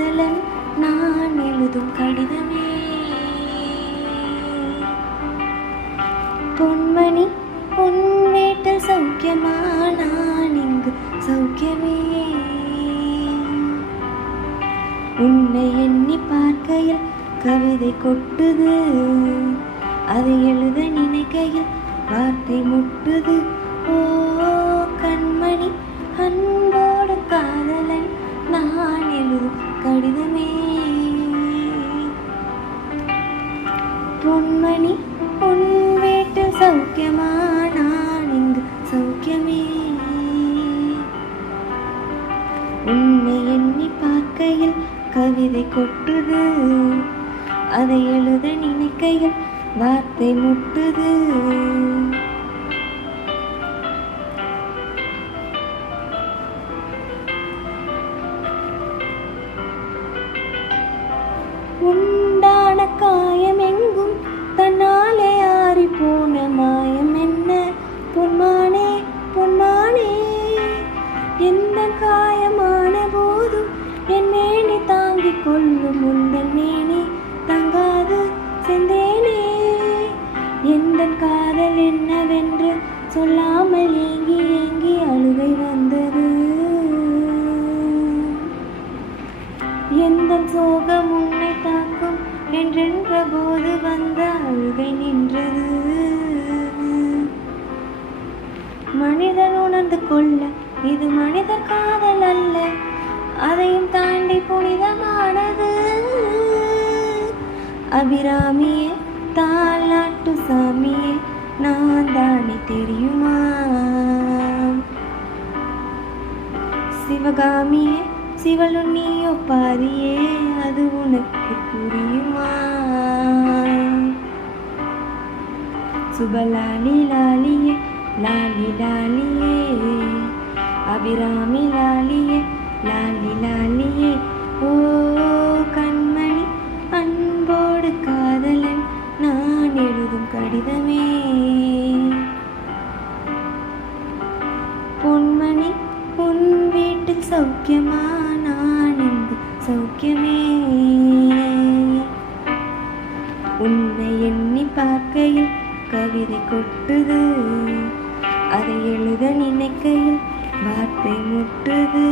காதலன் நான் எழுதும் கடிதமே. பொன்மணி உன் வீட்டில் சௌக்கியமா, நான் இங்கு சௌக்கியமே. உன்னை எண்ணி பார்க்கையில் கவிதை கொட்டுது, அதை எழுத நினைக்கையில் வார்த்தை முட்டுது. ஓ கண்மணி அன்போடு காதலன் நான் எழுதும் கடிதமே. பொன்மணி உன் வீட்டில் சௌக்கியமா, நான் இங்கு சௌக்கியமே. உன்னை எண்ணி பார்க்கையில் கவிதை கொட்டுது, அதை எழுத நினைக்கையில் வார்த்தை முட்டுது. உண்டான காயம் எங்கும் தன்னாலே ஆறி போன மாயம் என்ன பொன்மானே பொன்மானே. எந்த காயமான போதும் என் மேனி தாங்கிக் கொள்ளும் உந்தன் மேனி தங்காது செந்தேனே. எந்த காதல் என்னவென்று சொல்லாமல் ஏங்கி ஏங்கி அழுகை வந்தது. எந்த சோகம் உன்னை தாக்கும் என்றென்ற போது வந்த அழுகை நின்றது. மனிதன் உணர்ந்து கொள்ள இது மனித காதல் அல்ல, அதையும் தாண்டி புனிதமானது. அபிராமியே தாலாட்டு சாமியே நான் தானே தெரியுமா. சிவகாமியே சிவலும் நீயோ பாரியே அது உனக்கு புரியுமா. சுபலாலி லாலியே லாலி லாலியே, அபிராமி லாலியே லாலி லாலியே. ஓ கண்மணி அன்போடு காதலன் நான் எழுதும் கடிதமே. பொன்மணி உன் வீட்டில் சௌக்கியமா, நான் இங்கு சௌக்கியமே. உன்னை எண்ணி பார்க்கையில் கவிதை கொட்டுது, அதை எழுத நினைக்கையில் வார்த்தை முட்டுது.